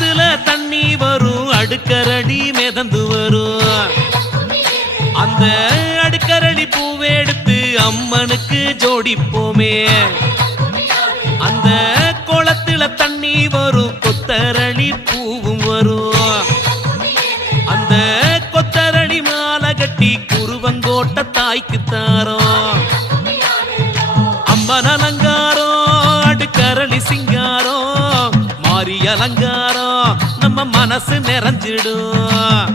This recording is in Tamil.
குளத்துல தண்ணி வரும் அடுக்கரடி மிதந்து வரும் அந்த அடுக்கரடி பூவெடுத்து அம்மனுக்கு ஜோடிப்போமே அந்த குளத்துல தண்ணி வரும் கொத்தரளி பூவும் வரும் அந்த கொத்தரளி மாலை கட்டி குருவங்கோட்ட தாய்க்கு தாரோம் அம்மன் அலங்காரம் அடுக்கரளி சிங்காரம் மாறி அலங்காரம் நம்ம மனசு நிறைஞ்சிடும்